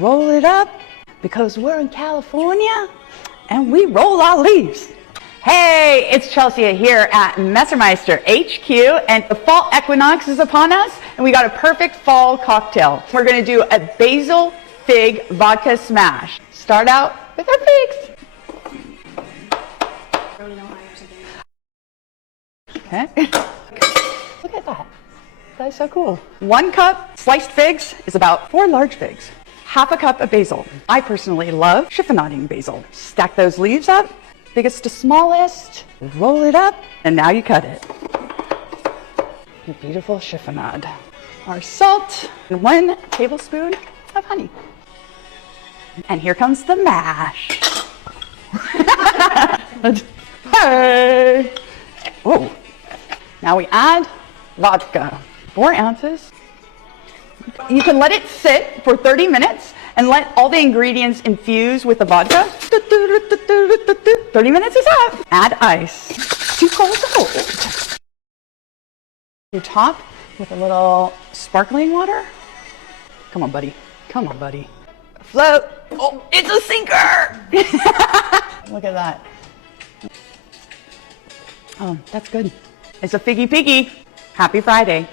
roll it up because we're in California and we roll our leaves. Hey, it's Chelsea here at Messermeister HQ, and the fall equinox is upon us, and we got a perfect fall cocktail. We're gonna do a basil fig vodka smash. Start out with our figs. Okay. Look at that. That is so cool. 1 cup sliced figs is about 4 large figs. Half a cup of basil. I personally love chiffonading basil. Stack those leaves up, biggest to smallest, roll it up, and now you cut it. Your beautiful chiffonade. Our salt, and 1 tablespoon of honey. And here comes the mash. Hey! Whoa. Now we add vodka, 4 ounces. You can let it sit for 30 minutes and let all the ingredients infuse with the vodka. 30 minutes is up. Add ice. Too cold to hold. You top with a little sparkling water. Come on, buddy. Come on, buddy. Float. Oh, it's a sinker. Look at that. Oh, that's good. It's a figgy piggy. Happy Friday.